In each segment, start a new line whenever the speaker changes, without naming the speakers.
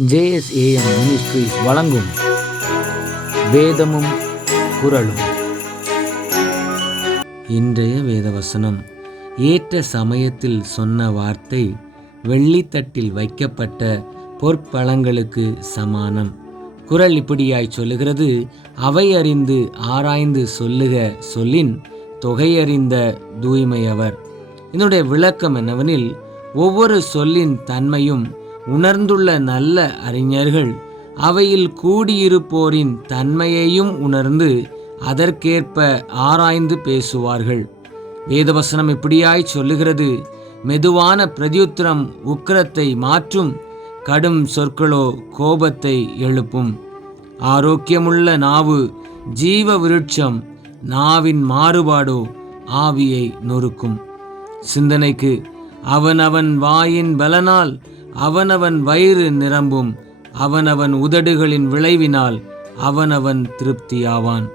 JSAM ministries வழங்கும் வேதமும் குரலும் இன்றைய வேதவசனம் ஏற்ற சமயத்தில் சொன்ன வார்த்தை வெள்ளித்தட்டில் வைக்கப்பட்ட பொற்பழங்களுக்கு சமானம். குரல் இப்படியாய் சொல்லுகிறது அவை அறிந்து ஆராய்ந்து சொல்லுக சொல்லின் தொகையறிந்த தூய்மையவர். இதனுடைய விளக்கம் என்னவெனில் ஒவ்வொரு சொல்லின் தன்மையும் உணர்ந்துள்ள நல்ல அறிஞர்கள் அவையில் கூடியிருப்போரின் தன்மையையும் உணர்ந்து அதற்கேற்ப ஆராய்ந்து பேசுவார்கள். வேதவசனம் இப்படியாய் சொல்லுகிறது மெதுவான பிரதியுத்திரம் உக்கிரத்தை மாற்றும் கடும் சொற்களோ கோபத்தை எழுப்பும். ஆரோக்கியமுள்ள நாவு ஜீவ விருட்சம் நாவின் மாறுபாடோ ஆவியை நொறுக்கும். சிந்தனைக்கு அவனவன் வாயின் பலனால் அவனவன் வயிறு நிரம்பும் அவனவன் உதடுகளின் விளைவினால் அவனவன் திருப்தியாவான்.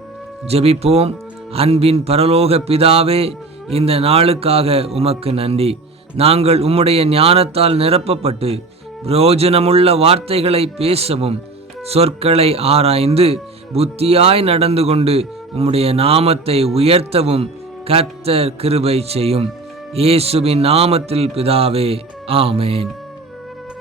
ஜெபிப்போம். அன்பின் பரலோக பிதாவே இந்த நாளுக்காக உமக்கு நன்றி. நாங்கள் உம்முடைய ஞானத்தால் நிரப்பப்பட்டு பிரயோஜனமுள்ள வார்த்தைகளை பேசவும் சொற்களை ஆராய்ந்து புத்தியாய் நடந்து கொண்டு உம்முடைய நாமத்தை உயர்த்தவும் கர்த்தர் கிருபை செய்யும். இயேசுவின் நாமத்தில் பிதாவே ஆமேன்.